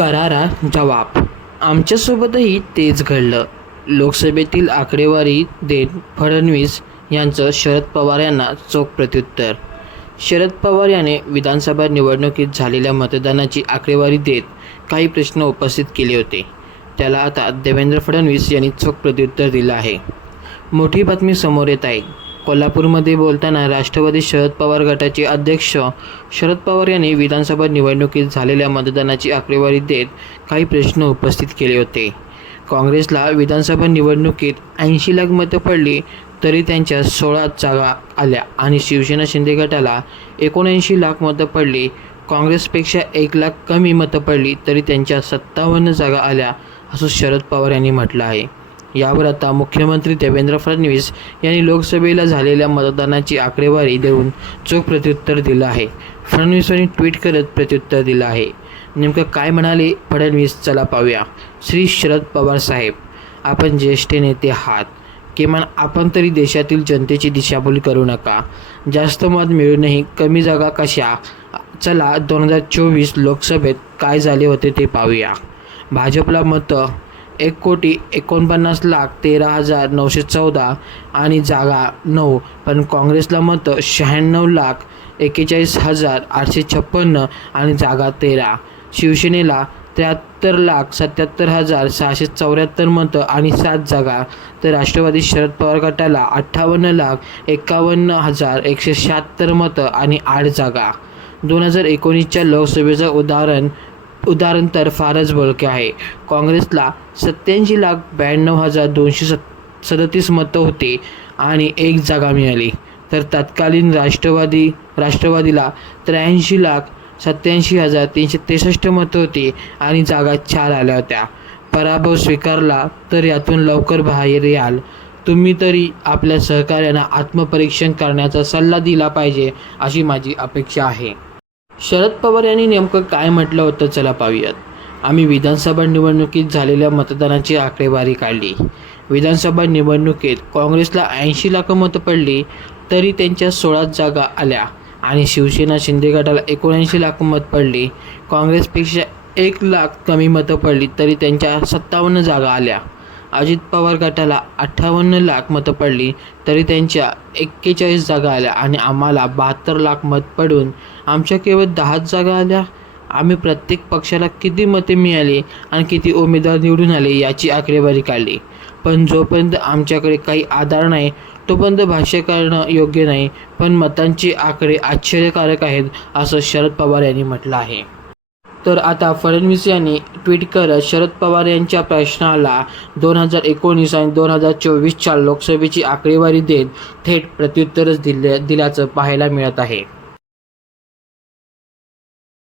करारा जवाब. आमच्यासोबतही तेच घडलं. लोकसभेतील आकडेवारी देत फडणवीस यांचं शरद पवार यांना चोख प्रत्युत्तर. शरद पवार याने विधानसभा निवडणुकीत झालेल्या मतदानाची आकडेवारी देत काही प्रश्न उपस्थित केले होते. त्याला आता देवेंद्र फडणवीस यांनी चोख प्रत्युत्तर दिलं आहे. मोठी बातमी समोर येत आहे. कोल्हापूरमध्ये बोलताना राष्ट्रवादी शरद पवार गटाचे अध्यक्ष शरद पवार यांनी विधानसभा निवडणुकीत झालेल्या मतदानाची आकडेवारी देत काही प्रश्न उपस्थित केले होते. काँग्रेसला विधानसभा निवडणुकीत 80 लाख मतं पडली तरी त्यांच्या 16 जागा आल्या आणि शिवसेना शिंदे गटाला 79 लाख मतं पडली. काँग्रेसपेक्षा 1 लाख कमी मतं पडली तरी त्यांच्या 57 जागा आल्या असं शरद पवार यांनी म्हटलं आहे. यावर आता मुख्यमंत्री देवेंद्र फडणवीस यांनी लोकसभेला झालेल्या मतदानाची आकडेवारी देऊन चोख प्रत्युत्तर दिलं आहे. फडणवीस यांनी ट्विट करत प्रत्युत्तर दिलं आहे. नेमकं काय म्हणाले फडणवीस, चला पाहूया. श्री शरद पवार साहेब, आपण ज्येष्ठ नेते आहात. किमान आपण तरी देशातील जनतेची दिशाभूल करू नका. जास्त मत मिळूनही कमी जागा कशा? चला 2024 लोकसभेत काय झाले होते ते पाहूया. भाजपला मतं 1,49,13,914 आणि जागा 9, पण काँग्रेसला मतं 96,41,856 आणि जागा 13. शिवसेनेला 73,77,674 मतं आणि 7 जागा, तर राष्ट्रवादी शरद पवार गटाला 58,51,176 मतं आणि 8 जागा. 2019च्या लोकसभेचं उदाहरण तर फारच बोलके आहे. काँग्रेसला 87,92,237 मतं होती आणि 1 जागा मिळाली, तर तत्कालीन राष्ट्रवादीला 83,87,363 मतं होती आणि जागा 4 आल्या होत्या. पराभव स्वीकारला तर यातून लवकर बाहेर याल. तुम्ही तरी आपल्या सहकार्यांना आत्मपरीक्षण करण्याचा सल्ला दिला पाहिजे अशी माझी अपेक्षा आहे. शरद पवार यांनी नेमकं काय म्हटलं होतं, चला पाहूयात. आम्ही विधानसभा निवडणुकीत झालेल्या मतदानाची आकडेवारी काढली. विधानसभा निवडणुकीत काँग्रेसला 80 लाख मतं पडली तरी त्यांच्या 16 जागा आल्या आणि शिवसेना शिंदे गटाला 79 लाख मतं पडली. काँग्रेसपेक्षा 1 लाख कमी मतं पडली तरी त्यांच्या 57 जागा आल्या. अजित पवार गटाला 58 लाख मतं पडली तरी त्यांच्या 41 जागा आल्या आणि आम्हाला 72 लाख मतं पडून आमच्या केवळ 10 जागा आल्या. आम्ही प्रत्येक पक्षाला किती मते मिळाली आणि किती उमेदवार निवडून आले याची आकडेवारी काढली. पण जोपर्यंत आमच्याकडे काही आधार नाही तोपर्यंत भाष्य करणं योग्य नाही. पण मतांचे आकडे आश्चर्यकारक आहेत असं शरद पवार यांनी म्हटलं आहे. तर आता फडणवीस यांनी ट्विट करत शरद पवार यांच्या प्रश्नाला 2019 आणि 2024च्या लोकसभेची आकडेवारी देत थेट प्रत्युत्तरच दिल्याचं पाहायला मिळत आहे.